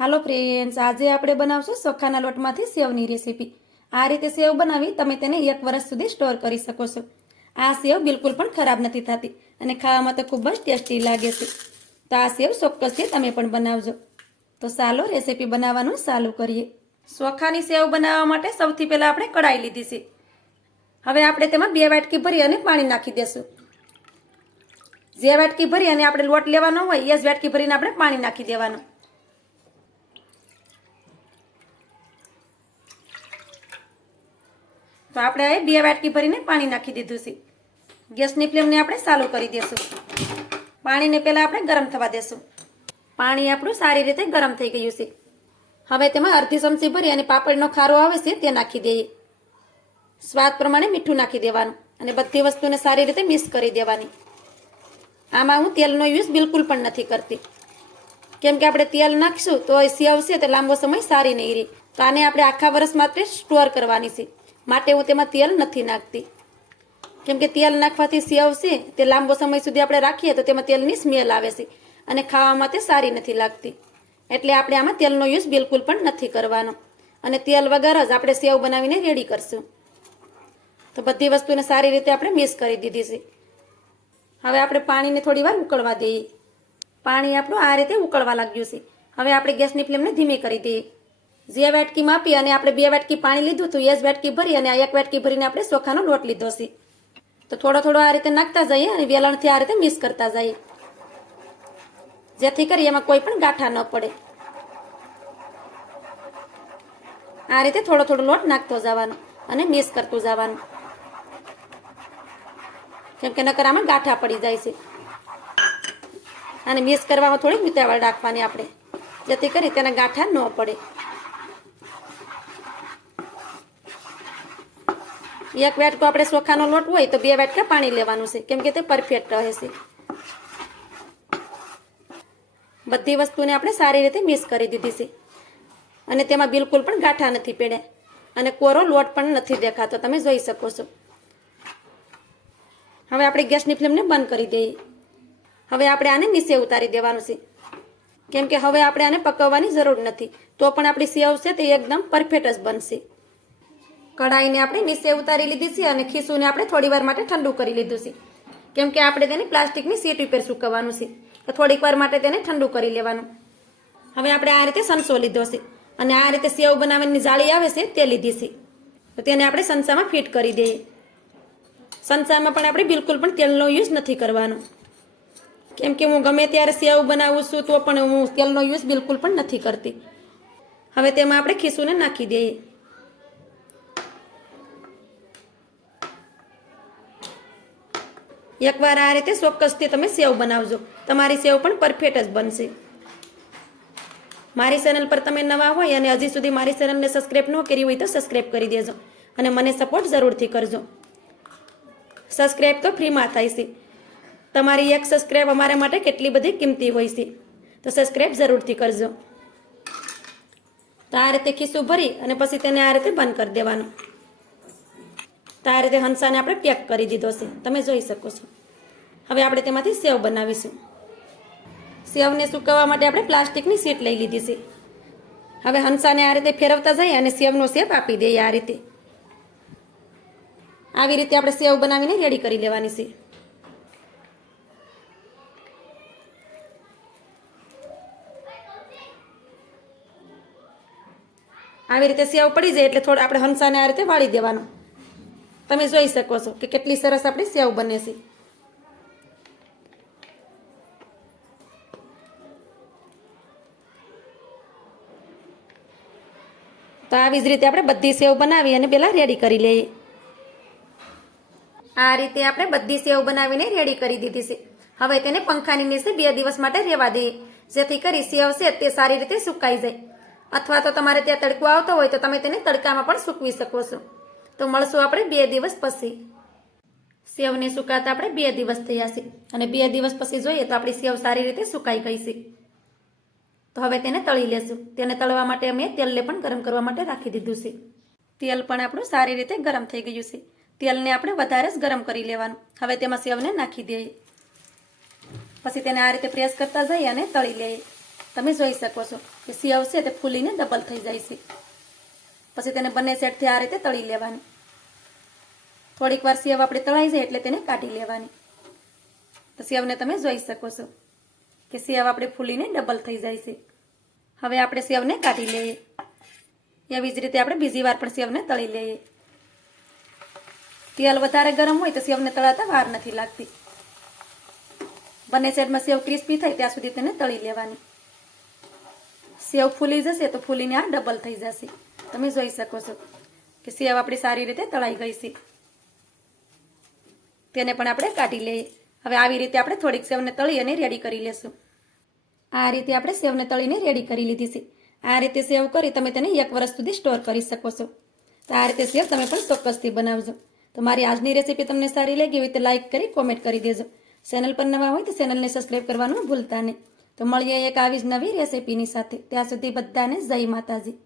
હાલો friends, આજે આપણે બનાવશું ચોખાના લોટમાંથી સેવની રેસીપી। આ રીતે સેવ બનાવી તમે તેને 1 વર્ષ સુધી સ્ટોર કરી શકો છો। આ સેવ બિલકુલ પણ ખરાબ નથી થતી અને ખાવામાં તો ખૂબ જ ટેસ્ટી લાગે છે। તો આ સેવ ચોક્કસથી તમે પણ બનાવજો। તો ચાલો રેસીપી બનાવવાનું ચાલુ કરીએ। ચોખાની સેવ બનાવવા માટે સૌથી પહેલાં આપણે કઢાઈ લીધી છે। હવે આપણે તેમાં 2 વાટકી ભરી અને પાણી નાખી દેશું। જે વાટકી ભરી અને આપણે લોટ લેવાનો હોય એ જ વાટકી ભરીને આપણે પાણી નાખી દેવાનું। તો આપણે હવે 2 વાટકી ભરીને પાણી નાખી દીધું છે। ગેસની ફ્લેમને આપણે ચાલુ કરી દેશું। પાણીને પહેલાં આપણે ગરમ થવા દેશું। પાણી આપણું સારી રીતે ગરમ થઈ ગયું છે। હવે તેમાં અડધી ચમચી ભરી અને પાપડનો ખારો આવે છે તે નાખી દઈએ। સ્વાદ પ્રમાણે મીઠું નાખી દેવાનું અને બધી વસ્તુને સારી રીતે મિક્સ કરી દેવાની। આમાં હું તેલનો યુઝ બિલકુલ પણ નથી કરતી, કેમ કે આપણે તેલ નાખીશું તો સેવ છે તે લાંબો સમય સારી નહીં રહે। તો આને આપણે આખા વર્ષ માટે સ્ટોર કરવાની છે, માટે હું તેમાં તેલ નથી નાખતી। કેમ કે તેલ નાખવાથી સેવ છે તે લાંબો સમય સુધી આપણે રાખીએ તો તેમાં તેલની સ્મેલ આવે છે અને ખાવામાં તે સારી નથી લાગતી। એટલે આપણે આમાં તેલનો યુઝ બિલકુલ પણ નથી કરવાનો અને તેલ વગર જ આપણે સેવ બનાવીને રેડી કરશું। તો બધી વસ્તુને સારી રીતે આપણે મિક્સ કરી દીધી છે। હવે આપણે પાણીને થોડી વાર ઉકળવા દઈએ। પાણી આપણું આ રીતે ઉકળવા લાગ્યું છે। હવે આપણે ગેસની ફ્લેમને ધીમી કરી દઈએ। જે વાટકી માપી અને આપણે 2 વાટકી પાણી લીધું હતું એ જ વાટકી ભરી અને 1 વાટકી ભરીને આપણે ચોખાનો લોટ લીધો છે। તો થોડો થોડો આ રીતે નાખતા જઈએ અને વેલણથી આ રીતે મિક્સ કરતા જઈએ, જેથી કરી એમાં કોઈ પણ ગાંઠા ન પડે। આ રીતે થોડો થોડો લોટ નાખતો જવાનો અને મિક્સ કરતું જવાનું, કેમ કે નકર આમાં ગાંઠા પડી જાય છે। અને મિક્સ કરવામાં થોડી ઉતાવળ રાખવાની આપણે, જેથી કરી તેના ગાંઠા ન પડે। 1 વાટકો આપણે ચોખાનો લોટ હોય તો 2 વાટકા પાણી લેવાનું છે, કેમ કે તે પરફેક્ટ રહે છે। બધી વસ્તુને આપણે સારી રીતે મિક્સ કરી દીધી છે અને તેમાં બિલકુલ પણ ગાંઠા નથી પડ્યા અને કોરો લોટ પણ નથી દેખાતો, તમે જોઈ શકો છો। હવે આપણે ગેસની ફ્લેમને બંધ કરી દઈએ। હવે આપણે આને નીચે ઉતારી દેવાનું છે, કેમ કે હવે આપણે આને પકવવાની જરૂર નથી, તો પણ આપણી સેવ છે તે એકદમ પરફેક્ટ જ બનશે। કઢાઈને આપણે નીચે ઉતારી લીધી છે અને ખીસુને આપણે થોડી વાર માટે ઠંડુ કરી લીધું છે, કેમ કે આપણે તેને પ્લાસ્ટિકની શીટ ઉપર સૂકવવાનું છે, તો થોડીક વાર માટે તેને ઠંડુ કરી લેવાનું। હવે આપણે આ રીતે સંચો લીધો છે અને આ રીતે સેવ બનાવવાની જાળી આવે છે તે લીધી છે, તો તેને આપણે સંચામાં ફિટ કરી દઈએ। સંચામાં પણ આપણે બિલકુલ પણ તેલનો યુઝ નથી કરવાનો, કેમ કે હું ગમે ત્યારે સેવ બનાવું છું તો પણ હું તેલનો યુઝ બિલકુલ પણ નથી કરતી। હવે તેમાં આપણે ખીસુને નાખી દઈએ। એકવાર આ રીતે ચોક્કસથી તમે સેવ બનાવજો, તમારી સેવ પણ પરફેક્ટ જ બનશે। મારી ચેનલ પર તમે નવા હોય અને હજી સુધી મારી ચેનલને સબસ્ક્રાઈબ ન કરી હોય તો સબસ્ક્રાઈબ કરી દેજો અને મને સપોર્ટ જરૂરથી કરજો। સબસ્ક્રાઈબ તો ફ્રીમાં થાય છે, તમારી એક સબસ્ક્રાઈબ અમારા માટે કેટલી બધી કિંમતી હોય છે, તો સબસ્ક્રાઈબ જરૂરથી કરજો। તો આ રીતે ખીસું ભરી અને પછી તેને આ રીતે બંધ કરી દેવાનું। તો આ રીતે હંસાને આપણે પેક કરી દીધો છે, તમે જોઈ શકો છો। હવે આપણે તેમાંથી સેવ બનાવીશું। સેવને સૂકવવા માટે આપણે પ્લાસ્ટિકની શીટ લઈ લીધી છે। હવે હંસાને આ રીતે ફેરવતા જઈએ અને સેવનો શેપ આપી દઈએ। આ રીતે આવી રીતે આપણે સેવ બનાવીને રેડી કરી લેવાની છે। આવી રીતે સેવ પડી જાય એટલે થોડું આપણે હંસાને આ રીતે વાળી દેવાનું। તમે જોઈ શકો છો કે કેટલી સરસ આપણી સેવ બને છે। તો આવી જ રીતે આપણે બધી સેવ બનાવી અને પહેલાં રેડી કરી લઈએ। આ રીતે આપણે બધી સેવ બનાવીને રેડી કરી દીધી છે। હવે તેને પંખાની નીચે 2 દિવસ માટે રહેવા દઈએ, જેથી કરી સેવ છે તે સારી રીતે સુકાઈ જાય, અથવા તો તમારે ત્યાં તડકો આવતો હોય તો તમે તેને તડકામાં પણ સૂકવી શકો છો। તો મળશું આપણે 2 દિવસ પછી। સેવને સુકાતા આપણે 2 દિવસ થયા છે અને 2 દિવસ પછી જોઈએ તો આપણી સેવ સારી રીતે સુકાઈ ગઈ છે। તો હવે તેને તળી લેશું। તેને તળવા માટે અમે તેલને પણ ગરમ કરવા માટે રાખી દીધું છે। તેલ પણ આપણું સારી રીતે ગરમ થઈ ગયું છે। તેલને આપણે વધારે જ ગરમ કરી લેવાનું। હવે તેમાં સેવને નાખી દઈએ, પછી તેને આ રીતે પ્રેસ કરતા જઈએ અને તળી લઈએ। તમે જોઈ શકો છો કે સેવ છે તે ફૂલીને ડબલ થઈ જાય છે. પછી તેને બંને સાઈડથી આ રીતે તળી લેવાની. થોડીક વાર સેવ આપણે તળાઈ જાય એટલે તેને કાઢી લેવાની. તો સેવને તમે જોઈ શકો છો કે સેવ આપણે ફૂલીને ડબલ થઈ જાય છે. હવે આપણે સેવને કાઢી લઈએ. એવી જ રીતે આપણે બીજી વાર પણ સેવને તળી લઈએ. તેલ વધારે ગરમ હોય તો સેવને તળાતા વાર નથી લાગતી. બંને સાઈડમાં સેવ ક્રિસ્પી થાય ત્યાં સુધી તેને તળી લેવાની. સેવ ફૂલી જશે તો ફૂલીને આ ડબલ થઈ જશે. તમે જોઈ શકો છો કે સેવ આપણી સારી રીતે તળાઈ ગઈ છે. તેને પણ આપણે કાઢી લઈએ. હવે આવી રીતે આપણે થોડીક સેવને તળી અને રેડી કરી લેશું. આ રીતે આપણે સેવને તળીને રેડી કરી લીધી છે. આ રીતે સેવ કરી તમે તેને 1 વર્ષ સુધી સ્ટોર કરી શકો છો. તો આ રીતે સેવ તમે પણ ચોક્કસથી બનાવજો. તો મારી આજની રેસીપી તમને સારી લાગી હોય તો લાઈક કરી કોમેન્ટ કરી દેજો. ચેનલ પર નવા હોય તો ચેનલને સબસ્ક્રાઈબ કરવાનું ભૂલતા નહીં. તો મળીએ એક આવી જ નવી રેસીપીની સાથે. ત્યાં સુધી બધાને જય માતાજી.